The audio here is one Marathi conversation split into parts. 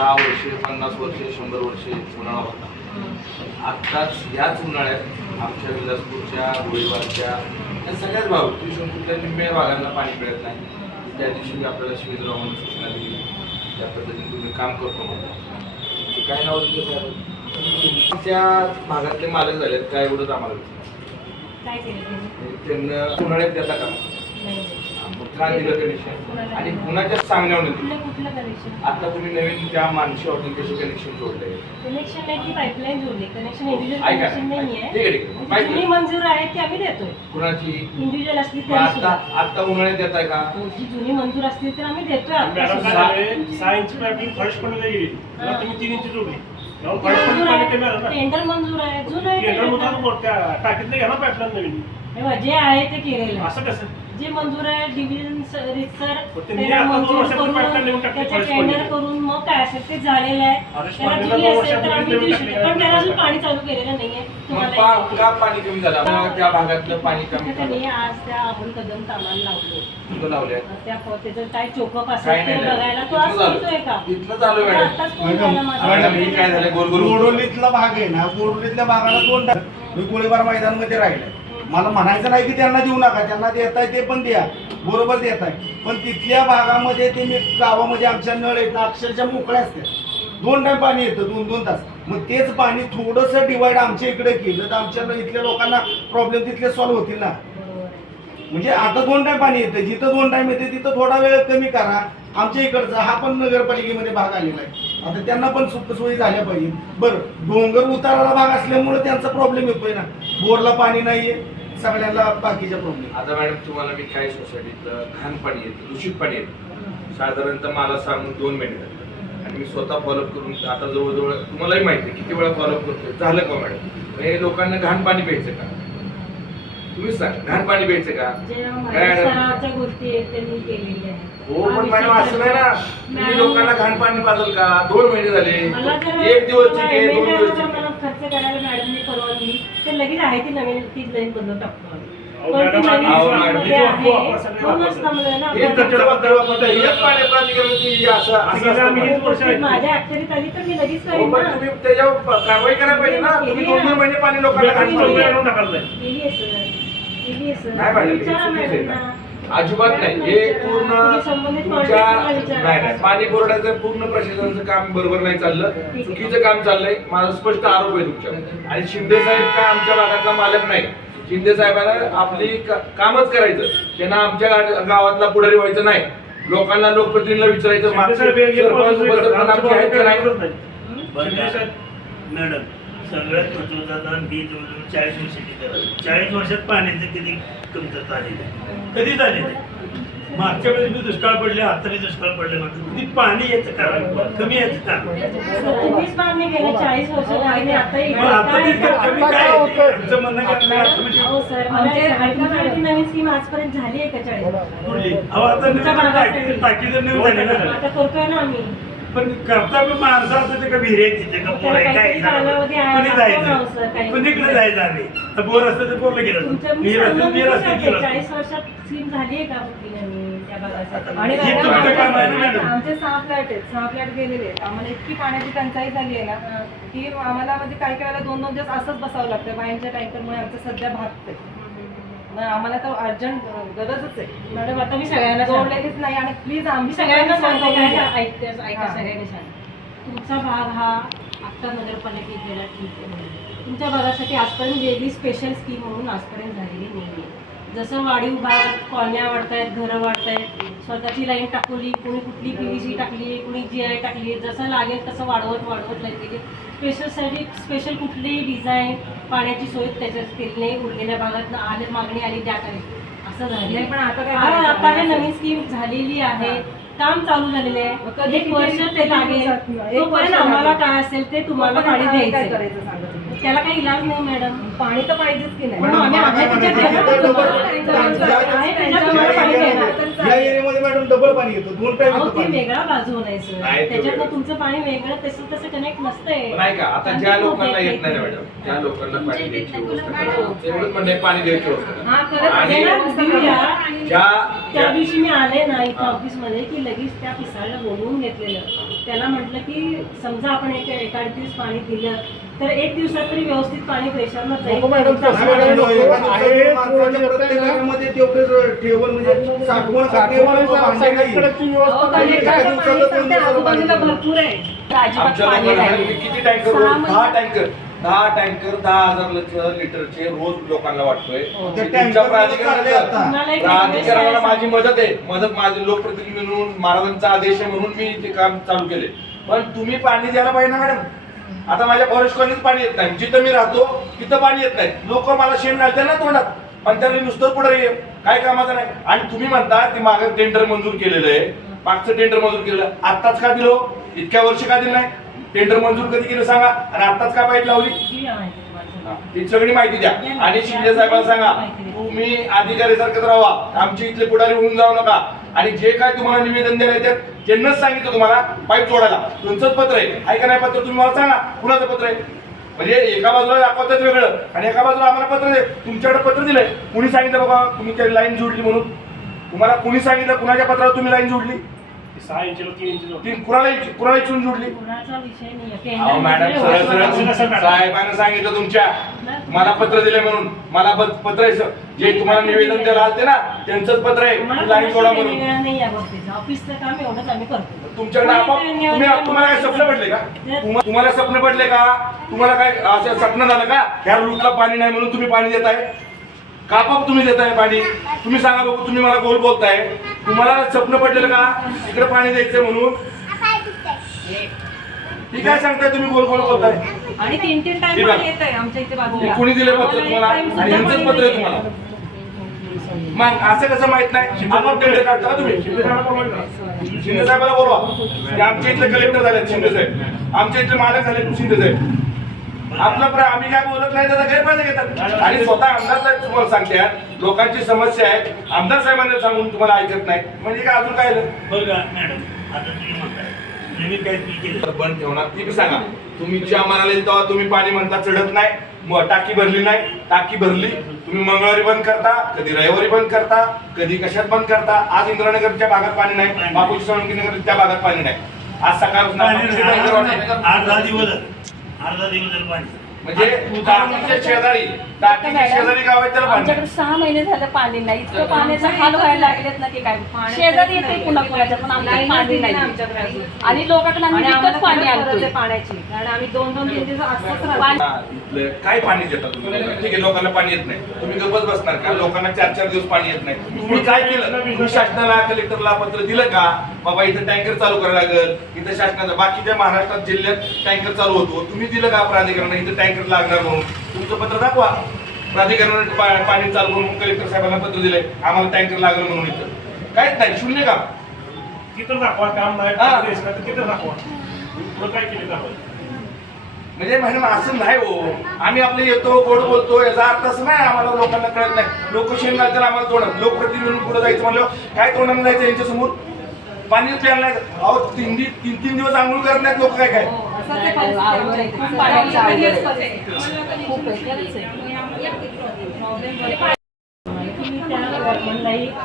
दहा वर्षे पन्नास वर्षे शंभर वर्षे उन्हाळा होता. आत्ताच याच उन्हाळ्यात आमच्या विलासपूरच्या गोळीबारच्या या सगळ्याच भाग त्रिशंकूतल्या निम्म्या भागांना पाणी मिळत नाही. त्या दिवशी आपल्याला शिवेंद्ररावांनी सूचना दिली. त्या पद्धतीने तुम्ही काम करतो म्हणून. ते काय नाव दिलं त्या भागातले मालक झालेत काय एवढंच आम्हाला? त्यांना उन्हाळ्यात देता का? नाही. मग का दिलं कनेक्शन आणि कुणाच्या सांगण्यावर कुठलं कुठलं कनेक्शन आता तुम्ही नवीन त्या मानसी हॉटेल कशी कनेक्शन जोडलंय? कनेक्शन नाही ती पाईपलाईन जोडली. कनेक्शन इंडिव्हिज्युअल नाही आहे, आहे. आहे. जुनी मंजूर आहे ती आम्ही देतोय. कुणाची? इंडिव्हिज्युअल असली तरी आता सुद्धा आता उन्हाळ्यात देताय का? हो, जी जुनी मंजूर असली तर आम्ही देतोय सहा इंच पाईपलाईन फर्स्ट पडलेला गेली. तुम्ही तीन इंच जोडली. मंजूर पाणी आहे टेंडर मंजूर आहे. जुनं आहे केंद्र ते मुद्दा आता. मोठ्या टाकीतलं घ्या ना पाईपलाईन नवीन. हे बघ, जे आहे ते केलेलं आहे. असं कसं? जे मंजूर आहे डिव्हिजन रितसर पण त्यांनी त्याला आता दोन मंजूर वर्षापूर्वी करून pipeline नेऊन टाकली त्याचं टेंडर. करून मग काय असेल ते झालेलं आहे. अरे त्याला दोन असेल तर आम्ही देऊ नेऊन शकतो. पण टाकली. त्याला अजून पाणी चालू केलेलं नाहीये. मग तुम्हाला पा- एक- का पाणी कमी झालं. मग त्या भागातलं पाणी कमी तिथं त्यांनी आज त्या अमोल कदम कामाला लावलो. त्या प- त्याचं काय चोकअप काय असेल ते नाही बघायला तो आज इथलं करतोय का? झालं इथलं चालू आता मॅडम आत्ताच फोन मॅडम, झाला माझा. मॅडम हे काय झालं? भाग आहे ना गोरडोलीतल्या भागाला दोन टाक मी गोळीबार मैदानमध्ये राहिले मला म्हणायचं नाही की त्यांना देऊ नका त्यांना देताय ते पण द्या. बरोबर देताय पण तिथल्या भागामध्ये ते मी गावामध्ये आमच्या नळ आहेत ना अक्षरशः मोकळ्या असतात. दोन टाईम पाणी येतं दोन दोन तास. मग तेच पाणी थोडंसं डिवाईड आमच्या इकडे केलं तर आमच्या इथल्या लोकांना प्रॉब्लेम तिथले सॉल्व्ह होतील ना. म्हणजे आता दोन टाईम पाणी येतं जिथं दोन टाईम येते तिथं थोडा वेळ कमी करा. आमच्या इकडचा हा पण नगरपालिकेमध्ये भाग आलेला आहे. आता त्यांना पण सुखसोयी झाल्या पाहिजे बरं डोंगर उताराला भाग असल्यामुळे त्यांचा प्रॉब्लेम येतोय ना. बोरला पाणी नाहीये. सगळ्यांना बाकीच्या प्रॉब्लेम आता मॅडम तुम्हाला मी काय सोसायटीतलं घाण पाणी येतं दूषित पाणी येतं साधारणतः मला सांगून दोन झाले आणि मी स्वतः फॉलोअप करून आता जवळजवळ तुम्हालाही माहिती आहे किती वेळा फॉलोअप करतोय. झालं का मॅडम हे लोकांना घाण पाणी प्यायचं का? तुम्हीच सांगा घाण पाणी प्यायचं का? काय गोष्टी हो पण मॅडम असं नाही ना. तुम्ही लोकांना घाण पाणी पाजल का? दोन महिने झाले. एक दिवस ठीक आहे दोन मला दिवस खर्च करायला मॅडमने परवानगी तर लगेच आहे ती नवीन ती लाईन बदलून टाकतो ती. माझ्या अखत्यारीत आली तर मी लगेच हो, करेन ना. तुम्ही त्याच्यावर कारवाई करायला पाहिजे ना. तुम्ही दोन दोन महिने पाणी लोकांना आहे. सर. केली आहे सर. नाही मॅडम, अजिबात नाही. हे पूर्ण तुमच्या. नाही नाही. पाणी पुरवठ्याचं पूर्ण प्रशासनाचं काम बरोबर नाही चाललं. चुकीचं काम चाललंय. माझा स्पष्ट आरोप आहे तुमच्यावर. आणि शिंदे साहेब का आमच्या भागातला मालक नाही. शिंदे साहेबांना आपली का- कामच करायचं. त्यांना आमच्या गावातला पुढारी व्हायचं नाही. लोकांना लोकप्रतिनिधीला विचारायचं. मॅडम सगळ्यात महत्त्वाचा आता मी जवळजवळ चाळीस वर्षाची करायला चाळीस वर्षात पाण्याची कधी कमतरता आलेली. कधीच आली नाही. मागच्या वेळेस मी दुष्काळ पडले आता मी दुष्काळ पडले मात्र कधी पाणी येतं कारण? कमी यायचं कारण? म्हणणं काय? म्हणजे हो झाली आहे का चाळीस? कुठली? अहो, आता तुमच्या नवीन भागासाठी. टाकी जर नवीन झाली ना. पण करता पण माणसं आता ते का विहीर तिथे का आहे काय कुणी जायचं. कुणीकडे जायचं आम्ही? तर बोर असतं तर बोरला गेलं. मी विहीर असतं. सांगते, गेलं आमचे सहा फ्लॅट आहेत सहा फ्लॅट गेलेले आहेत. आम्हाला इतकी पाण्याची टंचाई झाली आहे ना की आम्हाला म्हणजे काही काही वेळेला दोन दोन दिवस असंच बसावं लागतं. बायांच्या टँकरमुळे आमचं सध्या भागते आम्हाला तर अर्जंट गरजच आहे मॅडम आता मी सगळ्यांना सांगते. जोडलेलीच नाही आणि प्लीज आम्ही सगळ्यांना सांगते ऐकते ऐका हां. सगळ्यांनी सांगा तुमचा भाग हा आत्ता नगरपालिकेत गेला ठीक आहे तुमच्या भागासाठी आजपर्यंत वेगळी स्पेशल स्कीम म्हणून आजपर्यंत झालेली नाही आहे जसं वाढीव भाग कॉलन्या वाढतायत घरं वाढतायत स्वतःची लाईन टाकवली कुणी कुठली पी व्ही सी टाकली कुणी जी आय टाकली जसं लागेल तसं वाढवत वाढवत लाईन गेली. स्पेशलसाठी स्पेशल कुठलीही डिझाईन पाण्याची सोय त्याच्यात केली नाही उरलेल्या भागात आले मागणी आली त्या काही असं झालं पण आता काय? आता हे नवीन स्कीम झालेली आहे. काम चालू झालेले आहे. कधी एक वर्ष ते लागेल. तोपर्यंत आम्हाला. काय असेल ते तुम्हाला पण द्यायचं त्याला काही इलाज नाही मॅडम पाणी तर पाहिजेच की नाही मॅडम, आम्ही मला आहे काय त्याच्यात म्हणायचं देणार आहे, तुम्हाला. डबल- आहे त्याच्यात तुम्हाला पाणी देणार. या एरियामध्ये मॅडम डबल पाणी येतं दोन टाइम अहो, वरती पाणी. वेगळा बाजू सर नाही, ते त्याच्यातनं वेगळं. तुमचं पाणी वेगळं तसं तसं कनेक्ट नसतंय नाही का आता ज्या लोकांना येत नाही ना मॅडम त्या लोकांना पाणी द्यायची व्यवस्था करा. एवढंच म्हणणं आहे, पाणी द्यायची व्यवस्था करा. हा खरंच आणि देणार देऊया. ज्या त्या ज्या- दिवशी मी आले ना इथं हा. ऑफिसमध्ये की लगेच त्या पिसाळला बोलवून घेतलेलं त्याला म्हटलं की समजा आपण एक एका आठ दिवस पाणी दिलं तर एक दिवसात तरी व्यवस्थित पाणी प्रेशरनं नको मॅडम, तसं नाही, बघायला नाही, नको. एका आहे, माणसाच्या प्रत्येक ठेवून म्हणजे साठवण करणे भांडे नाही. व्यवस्था पाणी आजूबाजूला भरपूर आहे अजिबात आमच्या पाणी लोकांना नाही. तुम्ही किती टँकर सहा रोज महिने- दहा टँकर दहा टँकर दहा हजार लिटर- लिटरचे रोज लोकांना वाटतोय हो. ते तुमच्या टँकर प्राधिकरणाचं- आता. तुम्हाला एक प्राधिकरणाला माझी. मदत आहे मदत माझी लोकप्रतिनिधी म्हणून महाराजांचा आदेश आहे म्हणून मी ते काम चालू केले पण तुम्ही पाणी द्यायला पाहिजे ना मॅडम आता माझ्या फॉरेस्ट कॉलनीत पाणी येत नाही. जिथं मी राहतो तिथं पाणी येत नाही. लोक मला शेण घालतात ना तोंडात. पण त्यांनी नुसतं पुढे काय कामाचं नाही. आणि तुम्ही म्हणता ते मागे टेंडर मंजूर केलेलं आहे. मागचं टेंडर मंजूर केलेलं. आत्ताच का दिलो इतक्या वर्ष का दिलं नाही? टेंडर मंजूर कधी केलं सांगा. आणि आत्ताच का पाईप लावली. ती सगळी माहिती द्या. आणि शिंदे साहेबांना सांगा तुम्ही अधिकारी सारखं राहा. आमची इथले पुढारी होऊन जाऊ नका. आणि जे काय तुम्हाला निवेदन देण्यात येत त्यांनाच सांगितलं तुम्हाला पाईप जोडायला. तुमचंच पत्र आहे. आहे का नाही पत्र? तुम्ही मला सांगा. कुणाचं पत्र आहे? म्हणजे एका बाजूला दाखवतात वेगळं आणि एका बाजूला आम्हाला पत्र दे. तुमच्याकडे पत्र दिलंय. कुणी सांगितलं बाबा तुम्ही त्या लाईन जोडली म्हणून? तुम्हाला कुणी सांगितलं? कुणाच्या पत्रावर तुम्ही लाईन जोडली? सहा इंचीला तीन इंची ती कुणाला इच- कुणाला इचून जोडली. कुणाचा विषय नाही अहो मॅडम सरळ सरळ साहेबांना सांगितलं तुमच्या. मला पत्र दिले म्हणून. मला पत- पत्र आहे सर. जे तुम्हाला निवेदन द्यायला आलते ना त्यांचंच पत्र आहे. लाईन जोडा म्हणून. नाही या बाबतीत ऑफिसचं काम एवढंच आम्ही करतो. तुमच्याकडे तुम्ही तुम्हाला काय स्वप्न पडले का? तुम्हा- तुम्हाला स्वप्न पडले का? तुम्हाला काय असं स्वप्न झालं का? ह्या रूटला पाणी नाही म्हणून तुम्ही पाणी देताय? का बाप तुम्ही देताय पाणी? तुम्ही सांगा बघू तुम्ही मला गोल बोलताय. तुम्हाला स्वप्न पडलेलं का? इकडे पाणी द्यायचं म्हणून. ठीक आहे सांगताय तुम्ही? गोल गोल बोलताय. आणि तीन तीन टाइम बघा. पाणी येत आहे आमच्या इथे हे कोणी दिले पत्र तुम्हाला? आणि यांचंच पत्र आहे तुम्हाला. मग असं कसं माहीत नाही? आपण टेंडर काढता का तुम्ही? शिंदे साहेबाला बोलवा ते आमच्या इथले कलेक्टर झाले शिंदे साहेब. आमच्या इथले मालक झाले शिंदे साहेब. आपला प्र- आम्ही काय बोलत नाही त्याचा गैरफायदा घेतात. आणि स्वतः आमदार साहेब तुम्हाला सांगतात लोकांची समस्या आहे. आमदार साहेबांना सांगून तुम्हाला ऐकत नाही. म्हणजे काय अजून काय? झालं? बरं का मॅडम आता तुम्ही म्हणताय. केलं. बंद ठेवणार. ती बी सांगा. तुम्ही ज्या तेव्हा तुम्ही पाणी म्हणता चढत नाही. टाकी भरली नाही. टाकी भरली. तुम्ही मंगळवारी बंद करता कधी रविवारी बंद करता कधी कशात बंद करता. आज इंद्रानगरच्या भागात पाणी नाही. बापूजी सोळंकी नगर त्या भागात पाणी नाही. आज. सकाळ आठ दहा दिवस दिवस पाणी. म्हणजे शेजारी टाकीच्या शेजारी गाव आहे त्याला पाणी. आमच्याकडे सहा महिने झालं पाणी नाही. इतकं पाण्याचा हाल व्हायला लागलेत ना की काय? शेजारी येते कुणा कुणाच्या पण आमच्याकडे पाणी नाही आमच्याकडे अजून. आणि लोकांकडे आम्ही आणि आम्हाला विकत पाणी खरंच गरज आणतो पाण्याची? कारण आम्ही दोन दोन तीन दिवस असंच राहतो. हा, इथलं काय पाणी देता तुम्ही? ठीक आहे लोकांना पाणी येत नाही. तुम्ही गप्पच बसणार का? लोकांना चार चार दिवस पाणी येत नाही. तुम्ही काय केलं? तुम्ही शासनाला कलेक्टरला पत्र दिलं का? बाबा इथं टँकर चालू करायला लागल. इथं शासनाचं बाकीच्या महाराष्ट्रात जिल्ह्यात टँकर चालू होतो तुम्ही दिलं का प्राधिकरणाला इथं टँकर लागणार म्हणून. तुमचं पत्र दाखवा. प्राधिकरणाने पाणी चालू करून कलेक्टर साहेबांना पत्र दिलंय. आम्हाला टँकर लागलं म्हणून इथं. काहीच नाही शून्य काम. तिथं दाखवा काम नाही तिथं दाखवा. पुढं काय केले दाखवा म्हणजे मॅडम असं नाही हो. आम्ही आपले येतो गोड बोलतो याचा अर्थ असं नाही आम्हाला लोकांना कळत नाही. लोक शेण घालतात आम्हाला तोंडात. लोकप्रतिनिधी पुढे जायचं म्हणलं काय तोंडाने जायचं यांच्या समोर पाणी प्यायला अहो तीन दि- तीन तीन दिवस आंघोळ करत नाहीत लोक काय काय असंच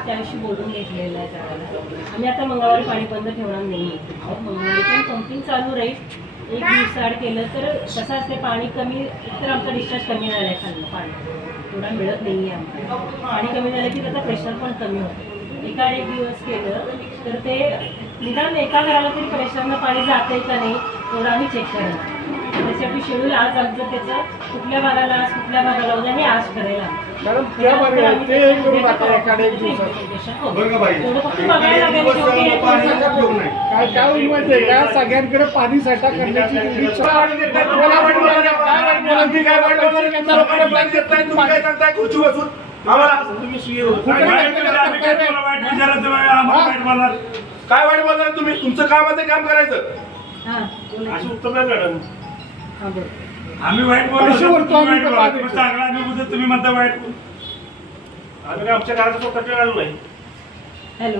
त्याविषयी बोलून घेतलेलं आहे त्यावेळेला आम्ही आता मंगळवारी पाणी बंद ठेवणार नाही. मंगळवारी पण पंपिंग चालू राहील. एक दिवसाआड केलं तर कसं असते पाणी कमी तर आमचा डिस्चार्ज कमी झाला आहे खाल्लं पाणी थोडा मिळत नाही आहे आम्हाला. पाणी कमी झालं की त्याचा प्रेशर पण कमी होतं. एका एक दिवस केलं तर ते निदान एका घराला तरी प्रेशरनं पाणी जाते का नाही तेवढं आम्ही चेक करणार त्यासाठी शेड्यूल आज आमचं त्याचं कुठल्या भागाला आज कुठल्या भागाला उद्या हे आज करायला काय काय होईल माहितीये का सगळ्यांकडे पाणी साठा करण्याची काय आम्हाला काय वाईट बोलणार? तुम्ही? तुमचं कामाचं काम करायचं. हां. असं उत्तर नाही मॅडम. हा, बरं. आम्ही वाईट बोलतो चांगला आम्ही बोलतो तुम्ही म्हणता वाईट. बोल. आम्ही काय आमच्या घराच्या स्वतःच्या आलो नाही. हॅलो.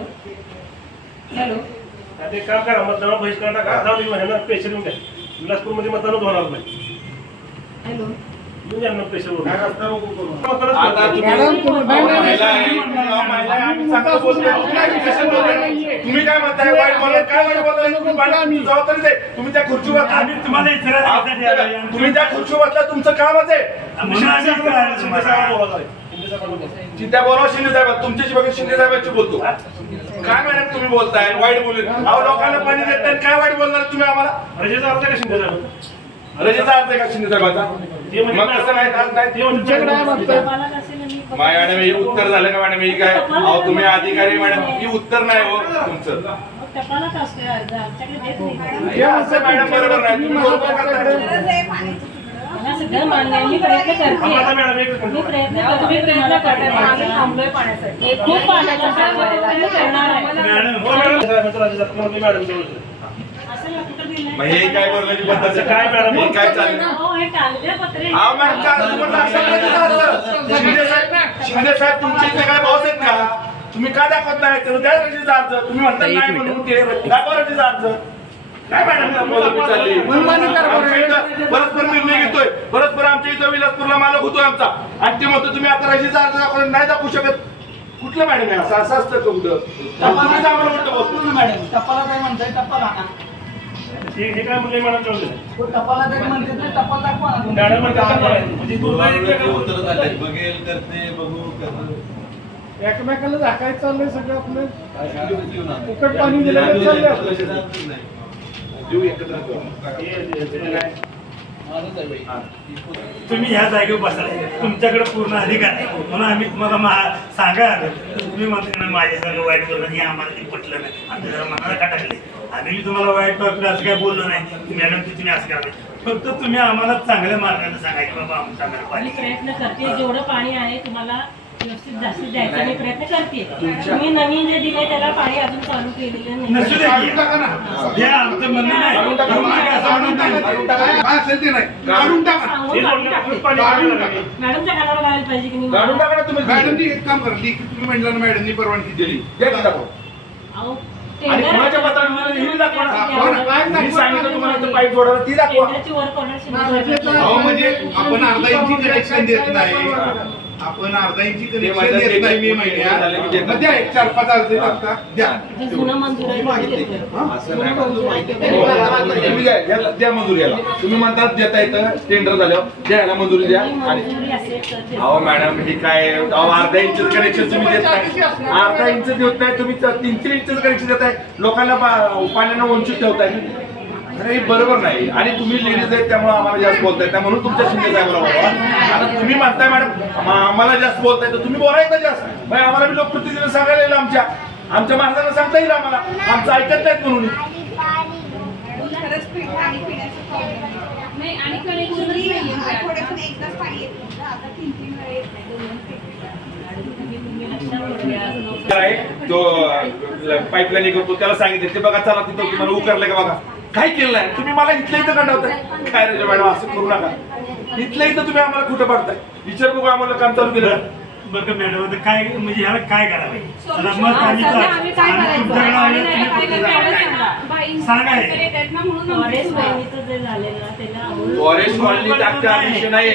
हॅलो. आता एक काम करा मतदानावर बहिष्कार टाका. जाऊ दे ह्यांना प्रेशर येऊन द्या. विलासपूरमध्ये मतदानच होणार नाही. हॅलो. तुम्ही काय म्हणताय? वाईट बोलत काय वाईट बोलत तुम्ही जबाबदारी दे तुम्ही त्या खुर्चीवर आम्ही तुम्हाला तुम्ही त्या खुर्ची बसला तुमचं कामच आहे शिंदे चित्या शिंदे साहेब तुमच्याशी बघा शिंदे साहेबांची बोलतो काय मॅडम तुम्ही बोलताय वाईट बोलून अहो लोकांना पाणी देत काय वाईट बोलणार तुम्ही आम्हाला रजेचा अर्थ का शिंदे साहेब रजेचा अर्थ आहे का शिंदे साहेबांचा? म्हणजे मग कसं नाही म्हणजे तुमच्याकडे काय म्हणतात मला कसं नाही, मी- मॅडम हे उत्तर झालं का मॅडम? हे काय? अहो तुम्ही अधिकारी मॅडम. ही उत्तर नाही हो तुमचं. मग टपालाच असतोय अर्ज. आमच्याकडे देत नाही. हे असं मॅडम बरोबर नाही. तुम्ही बरोबर करताय. मला सगळं मान्य आहे. मी प्रयत्न करते. आता मॅडम एकच मी मिनिट. प्रयत्न तुम्ही करते. प्रयत्न करताय प्रयत्न आम्ही करते. थांबलोय पाण्यासाठी. हे खूप पाण्याचा प्रयत्न करणार आहे. मॅडम हो काय बोलण्याची पद्धत आहे? काय मॅडम? हे काय चाललंय कागदपत्रे. अहो मॅडम काय तुम्हाला असं काय दिलं? शिंदे साहेब शिंदे साहेब तुमचे इथे काय बॉस आहेत का? तुम्ही का दाखवत नाही? तर द्या रजेचा अर्ज तुम्ही म्हणता नाही म्हणून ते दाखवा रजेचा अर्ज काय मॅडम? बोलत चालली. मनमानी कारभार आहे. आमच्या इथं परस्पर निर्णय घेतोय. परस्पर आमच्या इथं विलासपूरला मालक होतोय आमचा. आणि ते म्हणतो तुम्ही आता रजेचा अर्ज दाखवून नाही दाखवू शकत. कुठलं मॅडम आहे? असं असं असतं का कुठं तुम्हीच आम्हाला उलटं बोलतो. टप्पाला काय म्हणताय? टप्पा आणा हे हे काय म्हणजे मॅडम काय? म्हणजे? बघेल करते बघू एकमेकाला झाकायचं चाललंय सगळं आपलं फुकट पाणी दिलेलं चाललंय आपलं. देऊ एकत्र देऊ. हे- हे- हे काय? तुम्ही ह्या जागेवर बसाल तुमच्याकडे पूर्ण अधिकार आहे. म्हणून आम्ही तुम्हाला मा- सांगा तुम्ही म्हणता ना माझ्या सगळं वाईट बोललं की आम्हाला ते पटलं नाही. आमच्या जरा मनाला का टाकले आम्ही बी तुम्हाला वाईट वाटलं असं काय बोललो नाही. मॅडम की तुम्ही असं करा फक्त तुम्ही आम्हाला चांगल्या मार्गाने सांगा की बाबा आमच्या मी पाणी प्रयत्न करते जेवढं पाणी आहे तुम्हाला व्यवस्थित जास्तीत द्यायचा मी प्रयत्न करते तुम्ही नवीन जे दिले त्याला पाणी अजून चालू केलेलं नाही. नसू दे की. हे आमचं म्हणणं नाही. तुम्ही काय असं म्हणत नाही. काय असेल ते नाही. काढून टाका. हे. मॅडमच्या कानावर घालायला पाहिजे की नाही? काढून मला? टाका ना तुम्ही. मॅडमनी एक काम करा. लीक तुम्ही म्हटलं ना मॅडमनी परवानगी दिली. द्या की दाखवा. अहो, आणि टेंडर कोणाच्या आहे. पत्रात लिहिलं हे दाखवा ना. दाखवा ना. काय मी सांगितलं तुम्हाला पाईप जोडायला ती दाखवा. टेंडरची वर्क ऑर्डर रजेचा- अहो म्हणजे आपण अर्धा इंची कनेक्शन देत नाही. आपण अर्धा इंची कनेक्शन देत नाही मे महिन्यात. मग द्या एक चार पाच अर्ज टाकता द्या. हो. तुम्ही द्या याला- द्या मंजुरी याला. तुम्ही म्हणतात देता येतं टेंडर झाल्यावर. द्या याला मंजुरी द्या. आणि अहो मॅडम हे काय? अहो अर्धा इंच कनेक्शन तुम्ही देत नाही. अर्धा इंच देत नाही तुम्ही तीन तीन इंच कनेक्शन देताय. लोकांना पा- पाण्यानं वंचित ठेवताय. नाही हे बरोबर नाही. आणि तुम्ही लेडीज आहेत त्यामुळे आम्हाला जास्त बोलताय. त्या म्हणून तुमच्या शिंदे साहेबला बोला आता तुम्ही म्हणताय मॅडम आम्हाला जास्त बोलताय. तर तुम्ही बोलायचं जास्त. मग आम्हाला बी लोकप्रतिनिधी सांगायला येईल आमच्या. आमच्या महाराजांना सांगता येईल आम्हाला. आमचं ऐकत नाहीत म्हणून. तो पाईपलाईन करतो त्याला सांगितलं. ते बघा चला तिथं तुम्हाला उकरलं का बघा. काय केलं आहे तुम्ही मला इथल्या इथं कंटावताय काय राजा मॅडम असं करू नका. इथल्या इथं तुम्ही आम्हाला कुठं पाडताय? विचार बघू आम्हाला काम चालू केलं बरं मॅडम आता काय म्हणजे ह्याला काय करावं. फॉरेस्ट कॉलनी टाकता विषय नाही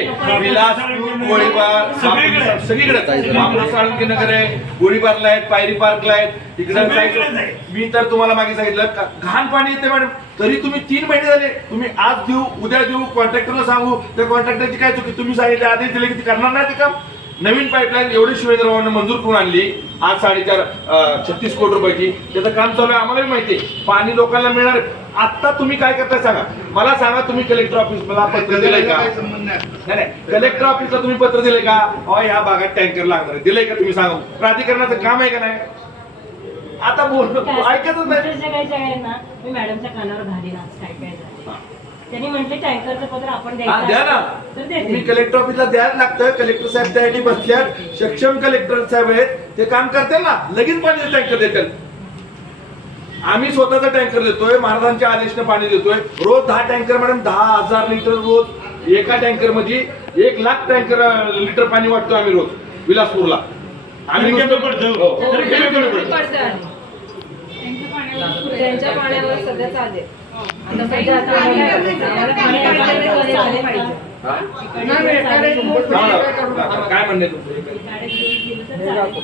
गोळीबार सगळीकडे. सगळीकडे. आपलं साळुंकी नगर आहे. गोळीबारला आहेत पायरी पार्कला आहेत आहे. मी तर तुम्हाला मागे सांगितलं का- घाण पाणी येते मॅडम. तरी तुम्ही तीन महिने झाले. तुम्ही आज देऊ उद्या देऊ कॉन्ट्रॅक्टरला सांगू. त्या कॉन्ट्रॅक्टरची काय चुकी? तुम्ही सांगितले आदेश दिले की ती करणार नाही ते काम? नवीन पाईपलाईन एवढी शिवेंद्ररावांना मंजूर करून आणली. आज साडेचार अं, छत्तीस कोटी रुपयाची. त्याचं काम चालू आहे आम्हाला माहिती आहे. पाणी लोकांना मिळणार आहे. आता तुम्ही काय करताय सांगा. मला सांगा तुम्ही कलेक्टर ऑफिस मला पत्र दिलंय का? नाही. कलेक्टर ऑफिसला तुम्ही पत्र दिले का? अहो ह्या भागात टँकर लागणार आहे. दिलंय का तुम्ही सांगा? प्राधिकरणाचं काम आहे का नाही? आता बोल ऐकतच नाही. मॅडमच्या कानावर त्यांनी म्हटले टँकरचं पत्र आपण हा द्या ना. तर तुम्ही देते कलेक्टर ऑफिसला द्यायला लागतं. कलेक्टर साहेब त्यासाठी बसल्यात. सक्षम कलेक्टर साहेब आहेत. ते काम करतील ना? लगेच पाणी टँकर देतील. आम्ही स्वतःचा टँकर देतोय. महाराजांच्या आदेशनं पाणी देतोय. रोज दहा टँकर मॅडम दहा हजार लिटर रोज. एका टँकरमध्ये एक लाख टँकर लिटर पाणी वाटतो आम्ही रोज विलासपूरला. आम्ही नुसतं-. हो, त्यांच्या पाण्यावर सध्या चालेल काय म्हणणे तुमचं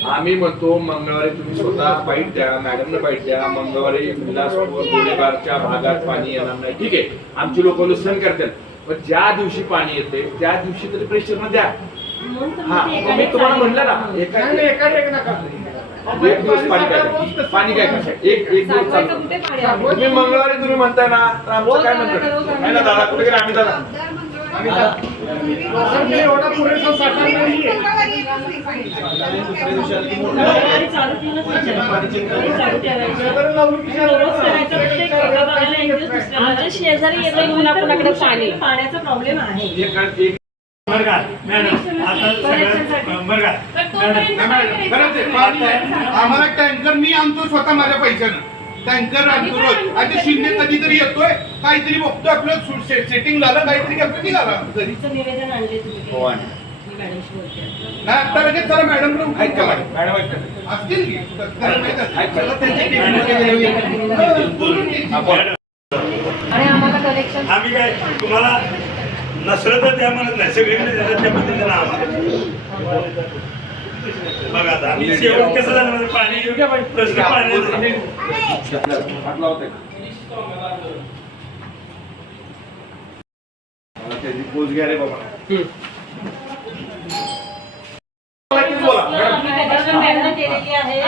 आम्ही म्हणतो मंगळवारी तुम्ही स्वतः बाईट द्या मॅडमने बाईट द्या. मंगळवारी विलासपूर गोळेबारच्या भागात पाणी येणार नाही. ठीक आहे. आमची लोक लुसन करतात पण ज्या दिवशी पाणी येते त्या दिवशी तरी प्रेशर द्या. हा मी तुम्हाला. म्हणलं ना एका एक नका. एक दिवस पाणी काय करायचं? पाणी काय करायचं? एक एक दिवस साठवायचं चालतं कुठे पाणी आहे? तुम्ही मंगळवारी तुम्ही म्हणताय ना तर आमचं काय म्हणतो नाही ना दादा कुठे गेला आम्ही दादा दर आम्ही मंगळवारी सर, मी एवढा पुरेसा साठा नाहीये. मंगळवारी येतच नाही पाणी. मंगळवारी चालू ठेवूनच विचारायचं. चालू ठेवायचं. शेजारी आमच्या येतं कुणाकडे पाणी पाण्याचा प्रॉब्लेम आहे बरं का. खरंच आहे, आहे. आम्हाला टँकर मी आणतो स्वतः माझ्या पैशानं. टँकर आणतो रोज. आता शिंदे कधीतरी येतोय. काहीतरी बघतो आपलं सेटिंग झालं काहीतरी करतो निघाला. घरी. तुमचं निवेदन आणले तुम्ही हो, आणले. मी मॅडमशी बोलते. नाही आता लगेच जरा मॅडमकडे ऐका मॅडम. मॅडम ऐका. असतील की? खरं माहीत असेल. ऐका. बोलून घे. आपण आणि आम्हाला कलेक्शन आम्ही काय तुम्हाला नसलं तर त्या म्हणत नाही. सगळीकडे देतात त्या पद्धतीनं आम्हाला. बघा आता आम्ही शेवट कसं झालं म्हणजे पाणी प्रश्न. मला त्याची पोच घ्या रे बाबा बोला, मॅडम. आम्ही कनेक्शन त्यांना केलेली आहे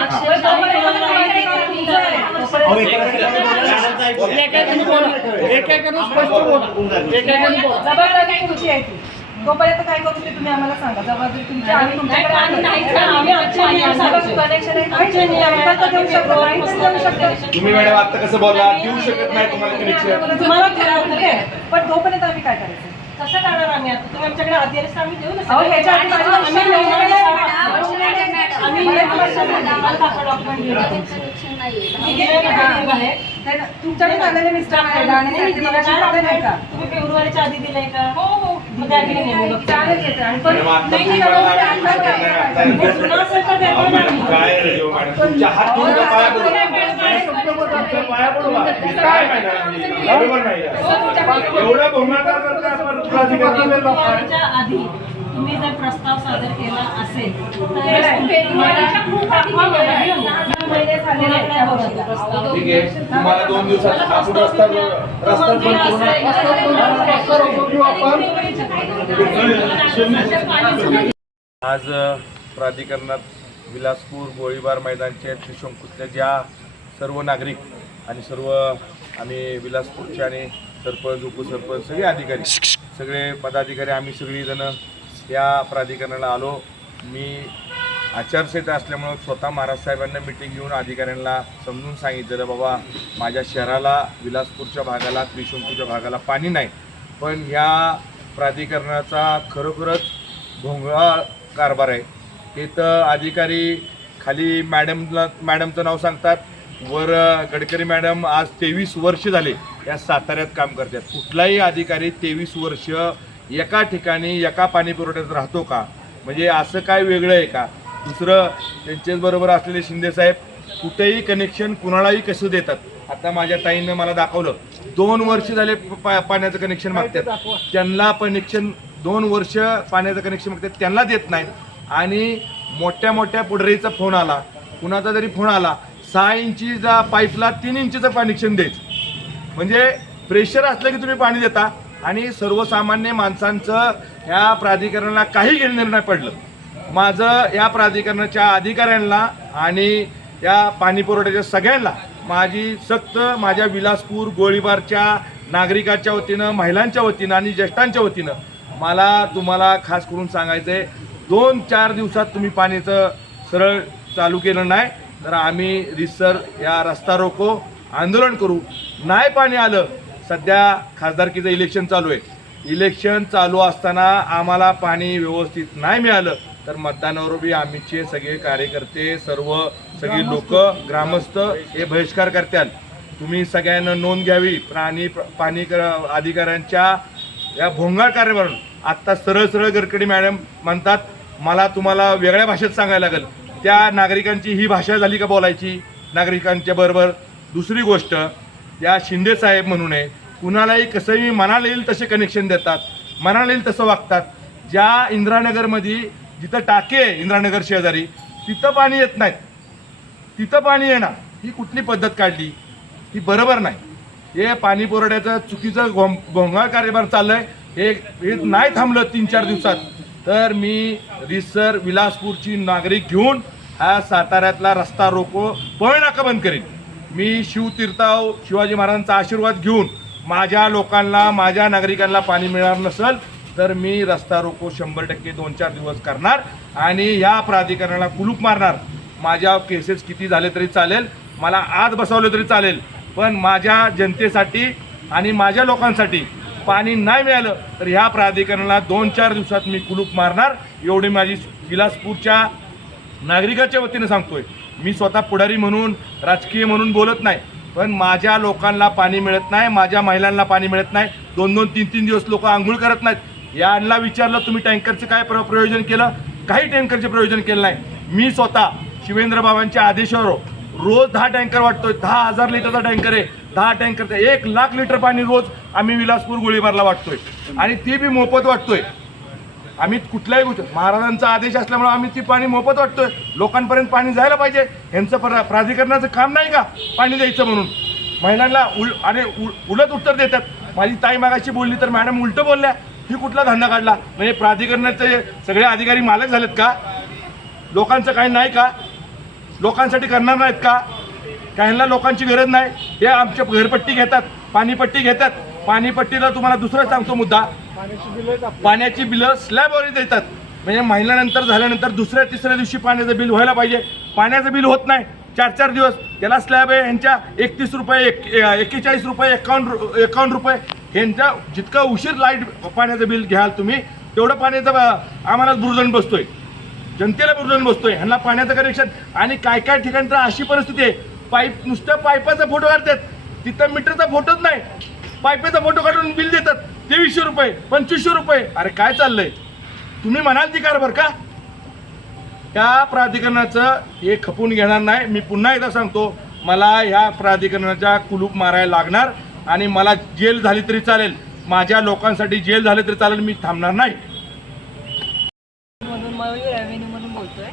एकेकाने स्पष्ट बोला. एकेकाने बोला. जबाबदारी तुमची आहे ती तोपर्यंत काय करू ते तुम्ही आम्हाला सांगा जबाबदारी तुमची आम्ही तुमच्याकडे पाणी नाही? आम्ही आमच्या नियमानुसार कनेक्शन आहे आमच्या नियमानुसार आमच्या देऊ शकतो नाही पण देऊ शकतो तुम्ही मॅडम आता कसं बोलला देऊ शकत नाही तुम्हाला कनेक्शन तुम्हाला ठरवलं ते. पण तोपर्यंत आम्ही काय करायचं कसं करणार आम्ही आता तुम्ही आमच्याकडे आधी आले आम्ही देऊ ना अहो, ह्याच्या आधी माझी आम्ही आम्ही झालं. आम्हाला दाखवा document घेऊन. मी गेले ना बिलिंग आहे. तर तुमच्याकडे आलेले मिस्टर आहे गाण्यासाठी मला शिकवलं नाही का तुम्ही फेब्रुवारीच्या आधी दिलंय का हो हो मग द्या की नाही मग. चालेल येते आणि पण मॅडम, आता नाही तुम्ही केलं मला तर आता आता काय? नाही. पुन्हा असेल तर देतो ना आम्ही. काय रे देव मॅडम तुमच्या हात धुवून का पाया पडू? पाया पडू बा. काय मॅडम बरोबर नाही एवढं भोंगाकार करता आपण प्राधिकरणाला फेब्रुवारीच्या आधी तुम्ही जर प्रस्ताव सादर केला असेल तुम्हाला दोन दिवसात आपण रस्ता रस्ता पण पूर्ण आज प्राधिकरणात विलासपूर गोळीबार मैदानचे त्रिशंकूतल्या ज्या सर्व नागरिक आणि सर्व आम्ही विलासपूरचे आणि सरपंच उपसरपंच सगळे अधिकारी सगळे पदाधिकारी आम्ही सगळीजण या प्राधिकरणाला आलो. मी आचारसंहिता असल्यामुळं स्वतः महाराज साहेबांना मिटिंग घेऊन अधिकाऱ्यांना समजून सांगितलेलं बाबा माझ्या शहराला विलासपूरच्या भागाला त्रिशंकूच्या भागाला पाणी नाही. पण ह्या प्राधिकरणाचा खरोखरच भोंगळा कारभार आहे. इथं अधिकारी खाली मॅडमला मॅडमचं नाव सांगतात. वर गडकरी मॅडम आज तेवीस वर्ष झाले या साताऱ्यात काम करतात. कुठलाही अधिकारी तेवीस वर्ष एका ठिकाणी एका पाणी पुरवठ्यात राहतो का? म्हणजे असं काय वेगळं आहे का? दुसरं त्यांच्याच बरोबर असलेले शिंदेसाहेब कुठेही कनेक्शन कुणालाही कसं देतात? आता माझ्या ताईनं मला दाखवलं. दोन वर्ष झाले पाण्याचं कनेक्शन मागतात. त्यांना कनेक्शन दोन वर्ष पाण्याचं कनेक्शन मागतात. त्यांना देत नाहीत. आणि मोठ्या मोठ्या पुढरीचा फोन आला. कुणाचा जरी फोन आला सहा इंचीचा पाईपला तीन इंचीचं कनेक्शन द्यायचं म्हणजे प्रेशर असलं की तुम्ही पाणी देता. आणि सर्वसामान्य माणसांचं ह्या प्राधिकरणाला काही घेणं नाही पडलं. माझं या प्राधिकरणाच्या अधिकाऱ्यांना आणि या पाणी पुरवठ्याच्या सगळ्यांना माझी सक्त माझ्या विलासपूर गोळीबारच्या नागरिकाच्या वतीनं महिलांच्या वतीनं आणि ज्येष्ठांच्या वतीनं मला तुम्हाला खास करून सांगायचं आहे दोन चार दिवसात तुम्ही पाण्याचं सरळ चालू केलं नाही तर आम्ही रिसर या रस्ता रोको आंदोलन करू. नाही पाणी आलं सध्या खासदारकीचं इलेक्शन चालू आहे. इलेक्शन चालू असताना आम्हाला पाणी व्यवस्थित नाही मिळालं तर मतदानावर बी आम्हीचे सगळे कार्यकर्ते सर्व सगळे लोक ग्रामस्थ हे बहिष्कार करतात. तुम्ही सगळ्यांना नोंद घ्यावी प्राणी पाणी अधिकाऱ्यांच्या या भोंगाळ कार्यभारून आत्ता सरळ सरळ गडकरी मॅडम म्हणतात मला तुम्हाला वेगळ्या भाषेत सांगायला लागेल. त्या नागरिकांची ही भाषा झाली का बोलायची? नागरिकांच्या बरोबर दुसरी गोष्ट या शिंदे साहेब म्हणून आहे कुणालाही कसंही मनाला येईल तसे कनेक्शन देतात. मनाला येईल तसं वागतात. ज्या इंद्रानगरमध्ये जिथं टाके आहे इंद्रानगर शेजारी तिथं पाणी येत नाहीत. तिथं पाणी येणार. ही कुठली पद्धत काढली? ही बरोबर नाही. हे पाणी पुरवठ्याचं चुकीचं घों घोंगाळ कार्यभार चाललं हे हे नाही थांबलं तीन चार दिवसात. तर मी रिसर विलासपूरची नागरिक घेऊन हा साताऱ्यातला रस्ता रोको पळ नाका बंद करेन. मी शिवतीर्थाव शिवाजी महाराजांचा आशीर्वाद घेऊन माझ्या लोकांना माझ्या नागरिकांना पाणी मिळणार नसेल तर मी रस्ता रोको शंभर टक्के दोन चार दिवस करणार आणि या प्राधिकरणाला कुलूप मारणार. माझ्या केसेस किती झाले तरी चालेल मला आत बसवले तरी चालेल पण माझ्या जनतेसाठी आणि माझ्या लोकांसाठी पाणी नाही मिळालं तर ह्या प्राधिकरणाला दोन चार दिवसात मी कुलूप मारणार. एवढी माझी विलासपूरच्या नागरिकाच्या वतीनं सांगतोय. मी स्वतः पुढारी म्हणून राजकीय म्हणून बोलत नाही. पण माझ्या लोकांना पाणी मिळत नाही माझ्या महिलांना पाणी मिळत नाही दोन दोन तीन तीन दिवस लोक आंघोळ करत नाहीत. यांना विचारलं तुम्ही टँकरचं काय प्र प्रयोजन केलं? काही टँकरचे प्रयोजन केलं नाही. मी स्वतः शिवेंद्र बाबांच्या आदेशावर रोज दहा टँकर वाटतोय. दहा हजार लिटरचा टँकर आहे. दहा टँकरचा एक लाख लिटर पाणी रोज आम्ही विलासपूर गोळीबारला वाटतोय. आणि ती बी मोफत वाटतोय. आम्ही कुठल्याही गोष्ट महाराजांचा आदेश असल्यामुळे आम्ही ती पाणी मोफत वाटतोय. लोकांपर्यंत पाणी जायला पाहिजे. यांचं प्रा प्राधिकरणाचं काम नाही का? पाणी द्यायचं म्हणून. महिलांना उल आणि उल उलट उत्तर देतात. माझी ताई मागाशी बोलली तर मॅडम उलटं बोलल्या. ही कुठला धंदा काढला? म्हणजे प्राधिकरणाचे सगळे अधिकारी मालक झालेत का? लोकांचं काही नाही का? लोकांसाठी करणार नाहीत का? काहींना लोकांची गरज नाही. हे आमच्या घरपट्टी घेतात. पाणीपट्टी घेतात. पाणीपट्टीला तुम्हाला दुसरं सांगतो मुद्दा. पाण्याची बिलं पाण्याची बिलं स्लॅबवर देतात. म्हणजे महिन्यानंतर झाल्यानंतर दुसऱ्या तिसऱ्या दिवशी पाण्याचं बिल व्हायला पाहिजे. पाण्याचं बिल होत नाही. चार चार दिवस. त्याला स्लॅब आहे यांच्या एकतीस रुपये एक एक्केचाळीस रुपये एकावन्न रु- एकावन्न रुपये. यांच्या जितकं उशीर लाइट पाण्याचं बिल घ्याल तुम्ही तेवढं पाण्याचं आम्हाला बुरजण बसतोय. जनतेला बुरजण बसतोय. ह्यांना पाण्याचं कनेक्शन आणि काय काय ठिकाणी तर अशी परिस्थिती आहे. पाईप नुसत्या पाईपाचा फोटो काढतात. तिथं मीटरचा फोटोच नाही. पाईपेचा फोटो काढून बिल देतात. तेवीसशे रुपये पंचवीसशे रुपये. अरे काय चाललंय? तुम्ही म्हणाल ती कारभार का? त्या प्राधिकरणाचं हे खपून घेणार नाही. मी पुन्हा एकदा सांगतो मला ह्या प्राधिकरणाच्या कुलूप मारायला लागणार आणि मला जेल झाली तरी चालेल. माझ्या लोकांसाठी जेल झाले तरी चालेल मी थांबणार नाही. मयूर रेव्हेन्यू बोलतोय.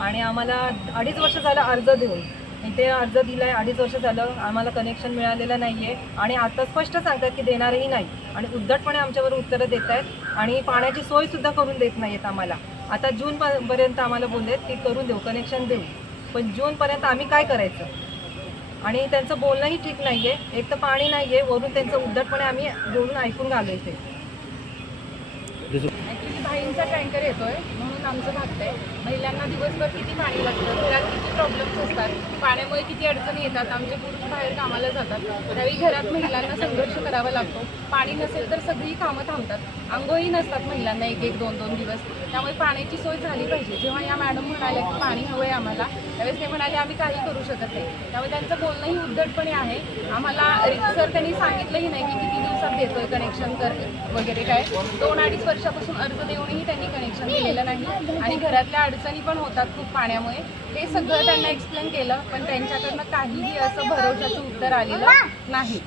आणि आम्हाला अडीच वर्ष झालं अर्ज देऊन. इथे अर्ज दिलाय अडीच वर्ष झालं आम्हाला कनेक्शन मिळालेलं नाहीये. आणि आता स्पष्ट सांगतात की देणारही नाही. आणि उद्धटपणे आमच्यावर उत्तरं देत आहेत आणि पाण्याची सोय सुद्धा करून देत नाहीयेत आम्हाला. आता जून पर्यंत आम्हाला बोललेत की करून देऊ कनेक्शन देऊ. पण जूनपर्यंत आम्ही काय करायचं? आणि त्यांचं बोलणंही ठीक नाहीये. एक तर पाणी नाहीये वरून त्यांचं उद्धटपणे आम्ही बोलून ऐकून घालायचे ॲक्च्युली भाईंचा टँकर येतोय. म्हणून आमचं आहे महिलांना दिवसभर किती पाणी लागतं? घरात किती प्रॉब्लेम्स असतात? पाण्यामुळे किती अडचणी येतात? आमचे पुरुष बाहेर कामाला जातात. त्यावेळी घरात महिलांना संघर्ष करावा लागतो. पाणी नसेल तर सगळी कामं थांबतात. आंघोळी नसतात महिलांना एक एक दोन दोन दिवस. त्यामुळे पाण्याची सोय झाली पाहिजे. जेव्हा या मॅडम म्हणाल्या की पाणी हवं आहे आम्हाला त्यावेळेस ते म्हणाले आम्ही काही करू शकत नाही. त्यामुळे त्यांचं बोलणंही उद्धटपणे आहे. आम्हाला सर त्यांनी सांगितलंही नाही की किती दिवसात देतोय कनेक्शन कर वगैरे काय. दोन अडीच वर्षापासून अर्ज देऊनही त्यांनी कनेक्शन दिलेलं नाही. आणि घरातल्या अडचणी पण होतात खूप पाण्यामुळे. हे सगळं त्यांना एक्सप्लेन केलं पण त्यांच्याकडनं काहीही असं भरवशाचं उत्तर आलेलं नाही.